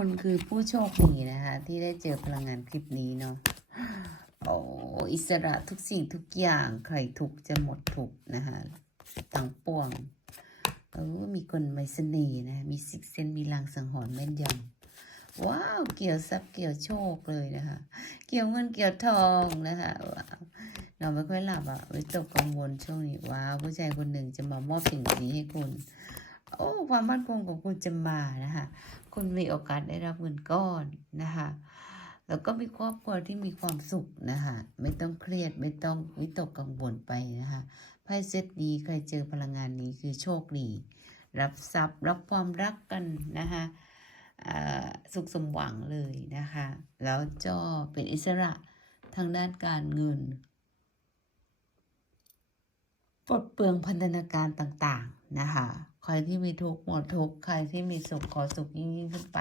คุณคือผู้โชคดีนะคะ ที่ได้เจอพลังงานคลิปนี้เนาะโอ้อิสระทุกสิ่งทุกอย่างใครทุกจะหมดทุกนะคะทั้งปวงเออมีคนม่เสน่ห์นะ มีสิกเซนมีลางสังหรณ์แม่นยำว้าว เกี่ยวทรัพย์เกี่ยวโชคเลยนะคะ เกี่ยวเงินเกี่ยวทองนะคะว้าวเราไม่ค่อยหลับอะวิตกกังวลช่วงนี้ว้าวผู้ชายคนหนึ่งจะมามอบสิ่งนี้ให้คุณ โอ้ความมั่นคงของคุณจะมานะคะคุณมีโอกาสได้รับเงินก้อนนะคะแล้วก็มีครอบครัวที่มีความสุขนะคะไม่ต้องเครียดไม่ต้องวิตกกังวลไปนะคะไพ่เซตนี้ใครเจอพลังงานนี้คือโชคดี รับทรัพย์รับความรักกันนะคะอ่าสุขสมหวังเลยนะคะ แล้วก็เป็นอิสระทางด้านการเงินปลดเปลืองพันธนาการต่างๆนะคะ ใครที่มีทุกข์หมดทุกข์ใครที่มีสุขขอสุขยิ่งยิ่งขึ้นไป